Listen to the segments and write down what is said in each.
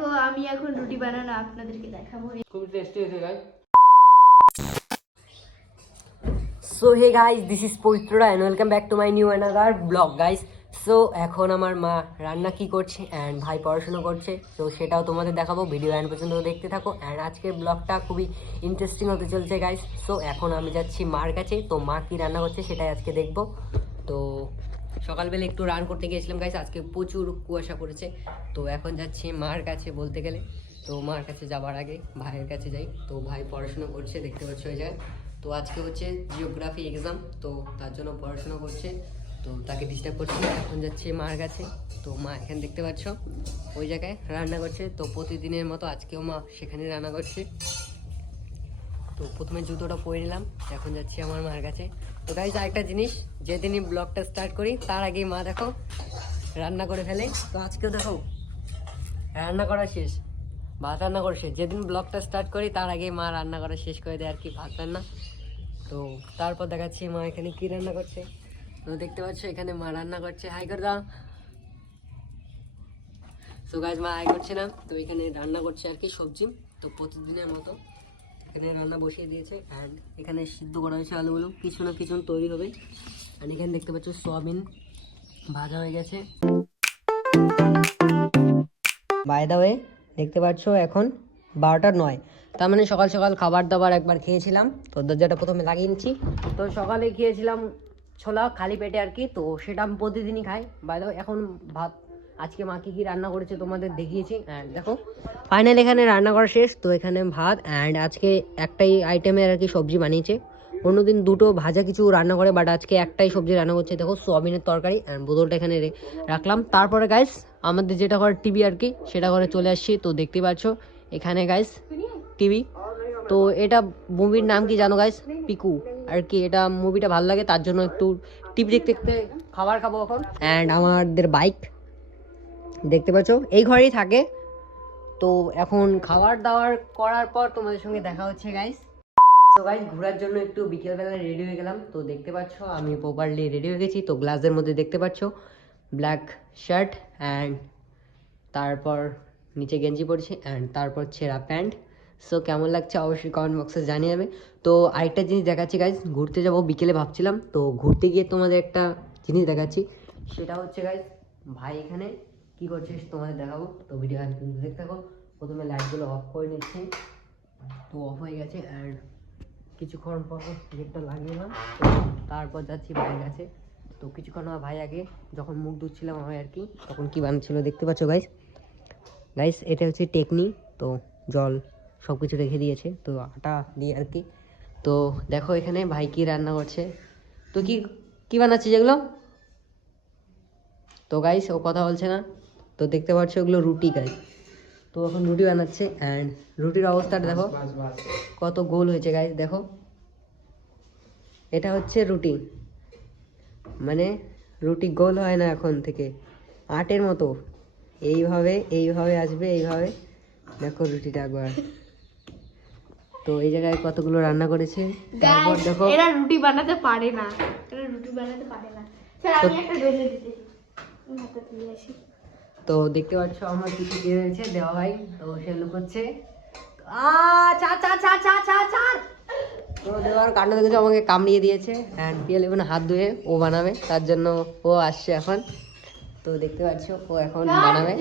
দেখো আমি এখন রুটি বানানো আপনাদেরকে দেখাবো। খুব টেস্টি হয়েছে guys. So hey guys, this is Pabitra and welcome back to my new another vlog guys. So এখন আমার মা রান্না কি করছে অ্যান্ড ভাই পড়াশোনা করছে, তো সেটাও তোমাদের দেখাবো। ভিডিও এন্ড পর্যন্ত দেখতে থাকো অ্যান্ড আজকের ব্লগটা খুবই ইন্টারেস্টিং হতে চলছে গাইস। সো এখন আমি যাচ্ছি মার কাছে, তো মা কি রান্না করছে সেটাই আজকে দেখবো। তো সকালবেলা একটু রান করতে গিয়েছিলাম গাইস, আজকে প্রচুর কুয়াশা পড়েছে। তো এখন যাচ্ছি মার কাছে বলতে গেলে। তো মার কাছে যাবার আগে ভাইয়ের কাছে যাই। তো ভাই পড়াশোনা করছে, দেখতে পাচ্ছ ওই জায়গায়। তো আজকে হচ্ছে জিওগ্রাফি এক্সাম, তো তার জন্য পড়াশোনা করছে, তো তাকে ডিস্টার্ব করছি না। এখন যাচ্ছি মার কাছে। তো মা এখানে দেখতে পাচ্ছ ওই জায়গায় রান্না করছে। তো প্রতিদিনের মতো আজকেও মা সেখানে রান্না করছে। তো প্রথমে জুতোটা পরে নিলাম, এখন যাচ্ছি আমার মার কাছে। তো গাইজ আরেকটা জিনিস, যেদিনই ব্লগটা স্টার্ট করি তার আগেই মা দেখো রান্না করে ফেলে। তো আজকেও দেখো রান্না করা শেষ, ভাত রান্না করে শেষ। যেদিন ব্লগটা স্টার্ট করি তার আগে মা রান্না করা শেষ করে দেয় আর কি, ভাত রান্না। তো তারপর দেখাচ্ছি মা এখানে কি রান্না করছে। তো দেখতে পাচ্ছ এখানে মা রান্না করছে, হাই করে দাও। সো গাইজ মা হাই করছে না, তো এখানে রান্না করছে আর কি সবজি। তো প্রতিদিনের মতো এখানে রান্না বসিয়ে দিয়েছে অ্যান্ড এখানে সিদ্ধ করা হয়েছে আলুগুলো, কিছু না কিছু তৈরি হবে। অ্যান্ড এখানে দেখতে পাচ্ছ সোয়াবিন ভাজা হয়ে গেছে। বাই দা ওয়ে দেখতে পাচ্ছ এখন 12টা 9, তার মানে সকাল সকাল খাবার দাবার একবার খেয়েছিলাম। তো দরজাটা প্রথমে লাগিয়ে নিচ্ছি। তো সকালে খেয়েছিলাম ছোলা খালি পেটে আর কি, তো সেটা আমি প্রতিদিনই খাই। বাই দা ওয়ে এখন ভাত, আজকে মা কী রান্না করেছে তোমাদের দেখিয়েছি। অ্যান্ড দেখো ফাইনাল এখানে রান্না করা শেষ। তো এখানে ভাত অ্যান্ড আজকে একটাই আইটেমের আর কি সবজি বানিয়েছে। অন্যদিন দুটো ভাজা কিছু রান্না করে, বাট আজকে একটাই সবজি রান্না করছে। দেখো সোয়াবিনের তরকারি অ্যান্ড বোতলটা এখানে রাখলাম। তারপরে গাইস আমাদের যেটা করে টিভি আর কি, সেটা করে চলে আসছি। তো দেখতে পাচ্ছ এখানে গাইস টিভি। তো এটা মুভির নাম কি জানো গাইস? পিকু আর কি। এটা মুভিটা ভালো লাগে তার জন্য একটু টিভি দেখতে দেখতে খাবার খাবো এখন। অ্যান্ড আমাদের বাইক দেখতে পাচ্ছ এই ঘরেই থাকে। তো এখন খাবার দাবার করার পর তোমাদের সঙ্গে দেখা হচ্ছে গাইস। তো গাইস ঘোরার জন্য একটু বিকেলবেলা রেডি হয়ে গেলাম। তো দেখতে পাচ্ছ আমি প্রপারলি রেডি হয়ে গেছি। তো গ্লাসের মধ্যে দেখতে পাচ্ছ ব্ল্যাক শার্ট অ্যান্ড তারপর নিচে গেঞ্জি পরেছি অ্যান্ড তারপর ছেঁড়া প্যান্ট। সো কেমন লাগছে অবশ্যই কমেন্ট বক্সে জানিয়ে যাবে। তো আরেকটা জিনিস দেখাচ্ছি গাইস, ঘুরতে যাবো বিকেলে ভাবছিলাম। তো ঘুরতে গিয়ে তোমাদের একটা জিনিস দেখাচ্ছি, সেটা হচ্ছে গাইস ভাই এখানে কি করছে তোমাদের দেখাবো। তো ভিডিও কিন্তু দেখতে থাকো। প্রথমে লাইটগুলো অফ করে নিচ্ছি। তো অফ হয়ে গেছে অ্যান্ড কিছুক্ষণ পর গেটটা লাগিয়েলাম। তো তারপর যাচ্ছি ভাইয়ের কাছে। তো কিছুক্ষণ আমার ভাই আগে যখন মুখ ধুচ্ছিলাম আমি আর কি, তখন কি বানাচ্ছিল দেখতে পাচ্ছ গাইস। গাইস এটা হচ্ছে টেকনি। তো জল সব কিছু রেখে দিয়েছে, তো আটা দিয়ে আর কি। তো দেখো এখানে ভাই কি রান্না করছে। তো কি কি বানাচ্ছে যেগুলো? তো গাইস ও কথা বলছে না। তো দেখতে পাচ্ছ ওগুলো রুটি গাইস। তো এখন রুটি বানাচ্ছে অ্যান্ড রুটির অবস্থাটা দেখো কত গোল হয়েছে গাইস। দেখো এটা হচ্ছে রুটি, মানে রুটি গোল হয় না এখন থেকে, আটের মতো এইভাবে এইভাবে আসবে এইভাবে। দেখো রুটিটা একবার। তো এই জায়গায় কতগুলো রান্না করেছে। তারপর দেখো এরা রুটি বানাতে পারে না, এরা রুটি বানাতে পারে না। স্যার আমি একটা ড্রেসে দিতে হাতে তুলে আসি। তো দেখতে পাচ্ছ আমার কিছু দিয়ে রয়েছে দেওয়া ভাই। তো সে লুকোচ্ছে। তো দেওয়ার কাণ্ড দেখেছো, আমাকে কামড়িয়ে দিয়েছে অ্যান্ড পিএল এখন হাত ধুয়ে ও বানাবে, তার জন্য ও আসছে এখন। তো দেখতে পাচ্ছ ও এখন বানাবে।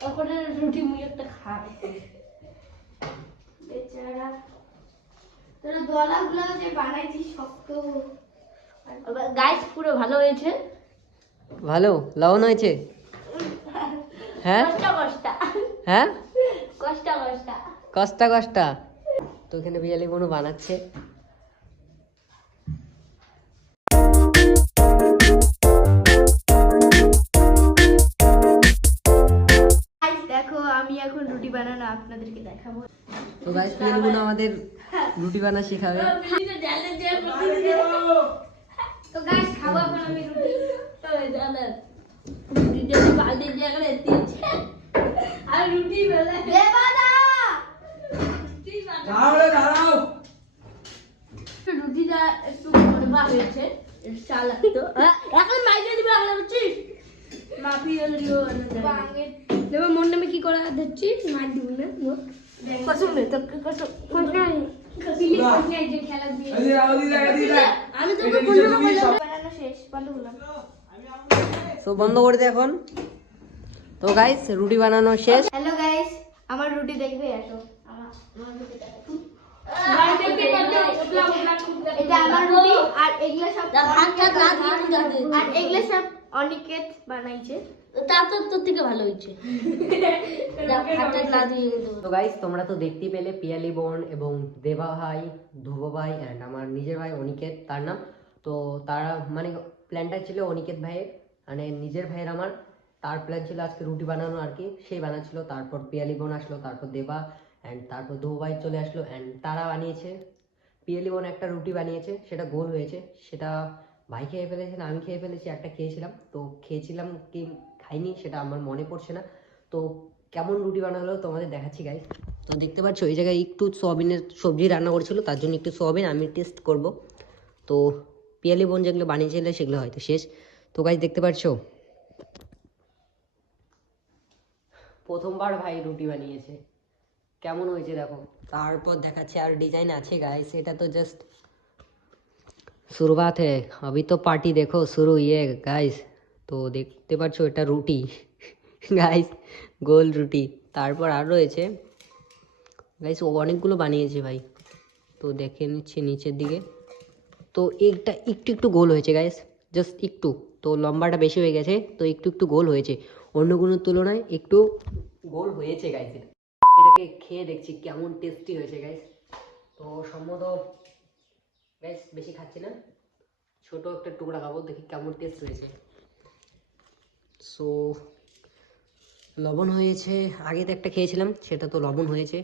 তারপরে রুটি মুই একটা খাই বেচারা। তোরা দলাগুলো যে বানাইছিস শক্ত। গাইস পুরো ভালো হয়েছে। ভালো লবণ হয়েছে? হ্যাঁ কষ্টা কষ্টা, হ্যাঁ কষ্টা কষ্টা। কষ্টা কষ্টা। তো এখানে বিয়ালি বোনও বানাচ্ছে। দেখো আমি এখন রুটি বানানো আপনাদেরকে দেখাবো। তো গাইস বিয়ালি বোন আমাদের রুটি বানা শেখাবে। তো গাইস খাবো এখন আমি রুটি। তো জানেন রুটি যদি বালতি জায়গায় দিয়েছে আর রুটি বেলে দেবাদা রুটি দাঁড়াও। রুটিটা একটু গরমা হয়েছে, চাল তো এখন মাইকে দিবে আগলা বুঝছিস। মাফি হলো বাঙে দেব মন নামে কি করা দিচ্ছি মার দিব না কসম রে তো কসম নাই পিলি নাই যে খেলা দিয়ে আমি তো কোন বানানো শেষ বলো বললাম তো বন্ধ করে দে এখন। তো গাইস রুটি বানানো শেষ। হ্যালো গাইস আমার রুটি দেখবে আসো আমার রুটি দেখো এটা আমার রুটি আর এগুলা সব আর এগুলা সব অনিকেত বানাইছে তা তো তোর থেকে ভালো হইছে তো গাইস তোমরা তো দেখতেই পেলে পিয়ালি বোন এবং দেবা ভাই, ধ্রুব ভাই এন্ড আমার নিজের ভাই অনিকেত তার নাম। তো তারা মানে প্ল্যানটা ছিল অনিকেত ভাইয়ের মানে নিজের ভাইয়ের আমার, তার প্ল্যান ছিল আজকে রুটি বানানো আর কি, সেই বানাচ্ছিল। তারপর পিয়ালি বোন আসলো, তারপর দেবা অ্যান্ড তারপর ধ্রুব ভাই চলে আসলো অ্যান্ড তারা বানিয়েছে পিয়ালি বোন একটা রুটি বানিয়েছে, সেটা গোল হয়েছে। সেটা ভাই খেয়ে ফেলেছে না আমি খেয়ে ফেলেছি, একটা খেয়েছিলাম। তো খেয়েছিলাম কি খাইনি সেটা আমার মনে পড়ছে না। তো কেমন রুটি বানালো তোমাদের দেখাচ্ছি গাইস। তো দেখতে পাচ্ছ এই জায়গায় একটু সোয়াবিনের সবজি রান্না করেছিল, তার জন্য একটু সোয়াবিন আমি টেস্ট করব। তো পিয়ালি বোন যেগুলো বানিয়েছিল সেগুলো হয়তো শেষ। তো গাইস দেখতে পাচ্ছ প্রথমবার ভাই রুটি বানিয়েছে, কেমন হয়েছে দেখো। তারপর দেখাচ্ছে আর ডিজাইন আছে গাইস, এটা তো জাস্ট शुरुआत है, अभी तो पार्टी देखो शुरू हुई है गाइस। তো দেখতে পাচ্ছ এটা রুটি গাইস, গোল রুটি। তারপর আর রয়েছে গাইস ও অনেকগুলো বানিয়েছে ভাই, তো দেখে নিচ্ছি নিচের দিকে। তো একটা একটু একটু গোল হয়েছে গাইস, জাস্ট একটু। তো লম্বাটা বেশি হয়ে গেছে, তো একটু একটু গোল হয়েছে, অন্যগুলোর তুলনায় একটু গোল হয়েছে গাইস। এটাকে খেয়ে দেখছি কেমন টেস্টি হয়েছে গাইস। তো সম্ভবত গাইস বেশি খাচ্ছি না, ছোট একটা টুকরা খাবো, দেখি কেমন টেস্ট হয়েছে। সো লবণ হয়েছে, আগে তো একটা খেয়েছিলাম সেটা তো লবণ হয়েছে,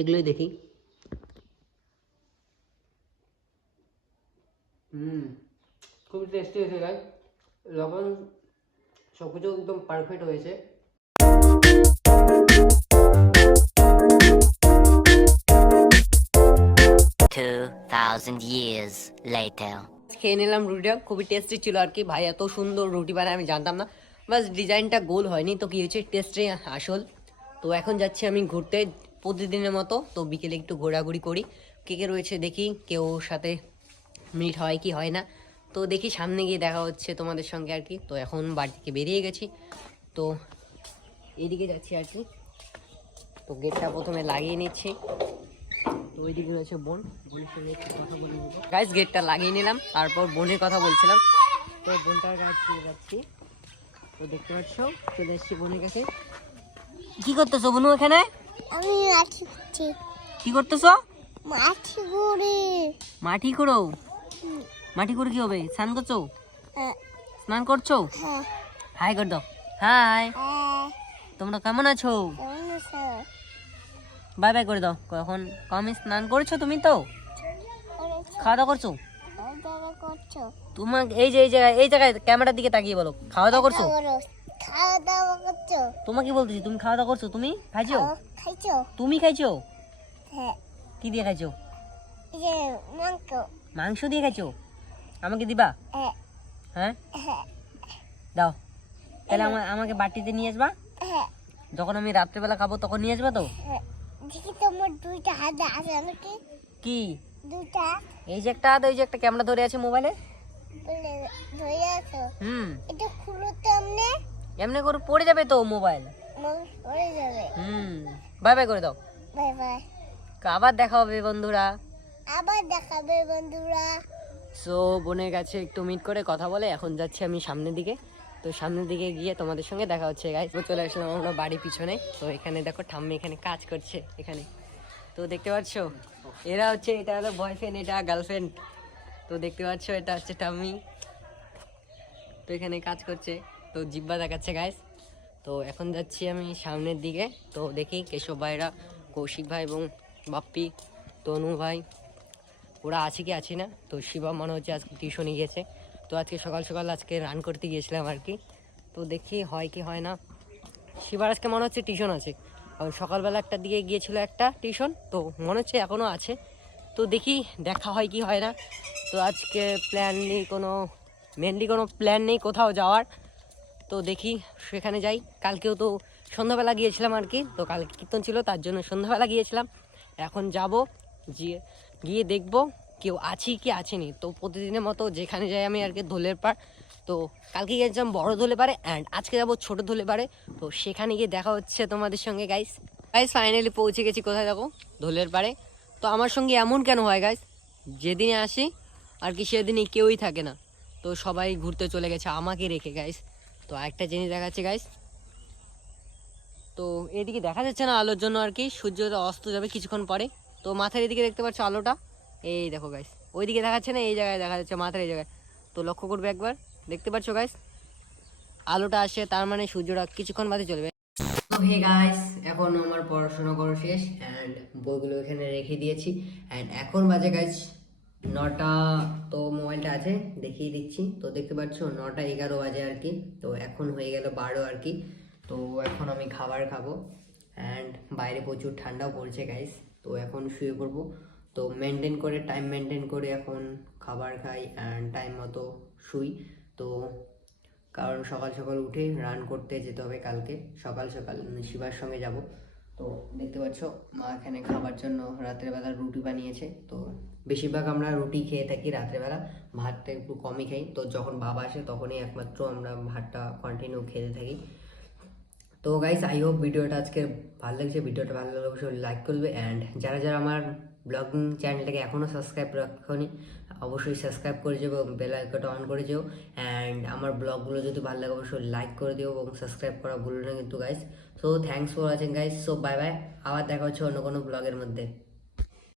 এগুলোই দেখি। খুব টেস্টি হয়েছে গাইস, লবণ সব কিছু একদম পারফেক্ট হয়েছে। 2000 years later. খেয়ে নিলাম রুটিটা, খুবই টেস্টি ছিল আর কি। ভাই এত সুন্দর রুটি বানায় আমি জানতাম না, বাস ডিজাইনটা গোল হয়নি, তো কি হয়েছে টেস্টে আসল। তো এখন যাচ্ছি আমি ঘুরতে প্রতিদিনের মতো। তো বিকেলে একটু ঘোরাঘুরি করি, কে কে রয়েছে দেখি, কেউ সাথে মিট হয় কি হয় না। তো দেখি সামনে গিয়ে দেখা হচ্ছে তোমাদের সঙ্গে আর কি। তো এখন বাড়ি থেকে বেরিয়ে গেছি, তো এদিকে যাচ্ছি আর কি। তো গেটটা প্রথমে লাগিয়ে নিচ্ছি। তো ওইদিকে রয়েছে বোন, বোনের সঙ্গে একটু কথা বলে নেবো গাইস। গেটটা লাগিয়ে নিলাম, তারপর বোনের কথা বলছিলাম। তো বোনটার কাছে চলে যাচ্ছি, তো দেখতে পাচ্ছ চলে এসেছি বোনের কাছে। কি করতেছো বোনু এখানে? আমি মাটি করছি। কি করতেছো? মাটি করে। মাটি করো? মাটি করে কি হবে? স্নান করছো? স্নান করছো? হ্যাঁ। হাই কর দাও। হাই, তোমরা কেমন আছো? বাই বাই করে দাও। কখন কম স্নান করছো তুমি? তো খাওয়া দাওয়া করছো? তোমার এই যে এই জায়গায় ক্যামেরার দিকে তাকিয়ে বলো, খাওয়া দাওয়া করছো? খাওয়া দাওয়া করছো? তোমাকে বলতেছি তুমি খাওয়া দাওয়া করছো? তুমি খাইছো? খাইছো? তুমি খাইছো? হ্যাঁ। কি দিয়ে খাইছো? এই যে মাংস। মাংস দিয়ে খাইছো? আমাকে দিবা? হ্যাঁ দাও তাহলে। আমাকে বাটিতে নিয়ে আসবা, যখন আমি রাত্রেবেলা খাবো তখন নিয়ে আসবা। তো দেখি তোমার দুইটা হাত আছে নাকি? কি দুইটা? এই যে একটা হাত, ওই যে একটা ক্যামেরা ধরে আছে মোবাইলে ধরে আছো। এটা খুলো তো এমনি এমনি করে পড়ে যাবে তো মোবাইল, পড়ে যাবে। বাই বাই করে দাও। Bye bye. আবার দেখা হবে বন্ধুরা, আবার দেখাবে বন্ধুরা। সো বোনের কাছে একটু মিট করে কথা বলে এখন যাচ্ছি আমি সামনের দিকে। তো সামনের দিকে গিয়ে তোমাদের সঙ্গে দেখা হচ্ছে গাইস। চলে আসলাম আমরা বাড়ির পিছনে। তো এখানে দেখো ঠাম্মি এখানে কাজ করছে এখানে, তো দেখতে পাচ্ছ এরা হচ্ছে, এটা হলো বয়ফ্রেন্ড, এটা গার্লফ্রেন্ড। তো দেখতে পাচ্ছ এটা হচ্ছে ঠাম্মি, তো এখানে কাজ করছে, তো জিব্বা দেখাচ্ছে গাইস। তো এখন যাচ্ছি আমি সামনের দিকে। তো দেখি কেশব ভাইরা, কৌশিক ভাই এবং বাপ্পি, তনু ভাই ওরা আছে কি আছে না। তো শিবা মনে হচ্ছে আজকে টিউশনে গিয়েছে। তো আজকে সকাল সকাল আজকে রান করতে গিয়েছিলাম আর কি। তো দেখি হয় কি হয় না। শিবার আজকে মনে হচ্ছে টিউশন আছে, আর সকালবেলা একটা দিকে গিয়েছিল একটা টিউশন, তো মনে হচ্ছে এখনও আছে। তো দেখি দেখা হয় কি হয় না। তো আজকে প্ল্যান নেই কোনো, মেনলি কোনো প্ল্যান নেই কোথাও যাওয়ার। তো দেখি সেখানে যাই। কালকেও তো সন্ধ্যাবেলা গিয়েছিলাম আর কি, তো কালকে কীর্তন ছিল তার জন্য সন্ধ্যাবেলা গিয়েছিলাম। এখন যাব, গিয়ে দেখবো কেউ আছি কি আছেনি। তো প্রতিদিনের মতো যেখানে যাই আমি আর কি ধোলের পাড়, তো কালকে গিয়েছিলাম বড় ধোলে পারে অ্যান্ড আজকে যাবো ছোট ধোলে পারে। তো সেখানে গিয়ে দেখা হচ্ছে তোমাদের সঙ্গে গাইস। ফাইনালি পৌঁছে গেছি, কোথায় দেখো, ধোলের পাড়ে। তো আমার সঙ্গে এমন কেন হয় গাইস, যেদিনে আসি আর কি সেদিনই কেউই থাকে না, তো সবাই ঘুরতে চলে গেছে আমাকে রেখে গাইস। তো একটা জিনিস দেখাচ্ছে গাইস, তো এদিকে দেখা যাচ্ছে না আলোর জন্য আর কি, সূর্যটা অস্ত যাবে কিছুক্ষণ পরে। তো মাথার এদিকে দেখতে পাচ্ছ আলোটা, এই দেখো গাইস, ওইদিকে দেখাচ্ছে না, এই জায়গায় দেখা যাচ্ছে মাথার এই জায়গায়। তো লক্ষ্য করবে একবার, দেখতে পাচ্ছ গাইস আলোটা আসে, তার মানে সূর্যটা কিছুক্ষণ বাদে চলবে। তো হে গাইস, এখন আমার পড়াশোনা করা শেষ অ্যান্ড বইগুলো এখানে রেখে দিয়েছি অ্যান্ড এখন বাজে গাইস 9টা। তো মোবাইলটা আছে দেখিয়ে দিচ্ছি, তো দেখতে পাচ্ছ 9টা 11 বাজে আর কি। তো এখন হয়ে গেল 12 আর কি। তো এখন আমি খাবার খাবো অ্যান্ড বাইরে প্রচুর ঠান্ডাও পড়ছে গাইস। তো এখন শুয়ে পড়বো। তো টাইম মেনটেন করে এখন খাবার খাই অ্যান্ড টাইম মতো শুই। তো কারণ সকাল সকাল উঠে রান করতে যেতে হবে কালকে সকাল সকাল, শিবার সঙ্গে যাব। তো দেখতে পাচ্ছ মা এখানে খাবার জন্য রাত্রেবেলা রুটি বানিয়েছে। তো বেশিরভাগ আমরা রুটি খেয়ে থাকি রাত্রেবেলা, ভাতটা একটু কমই খাই। তো যখন বাবা আসে তখনই একমাত্র আমরা ভাতটা কন্টিনিউ খেতে থাকি। তো গাইস আই হোপ ভিডিওটা আজকে ভালো লাগছে। ভিডিওটা ভালো লাগলে অবশ্যই লাইক করবে অ্যান্ড যারা যারা আমার ব্লগিং চ্যানেলটাকে এখনও সাবস্ক্রাইব রাখোনি অবশ্যই সাবস্ক্রাইব করে যাও এবং বেল আইকনটা অন করে যাও অ্যান্ড আমার ব্লগগুলো যদি ভালো লাগে অবশ্যই লাইক করে দিও এবং সাবস্ক্রাইব করা ভুলো না কিন্তু guys. So thanks for watching guys. So bye bye, আবার দেখা হচ্ছে অন্য কোনো ব্লগের মধ্যে।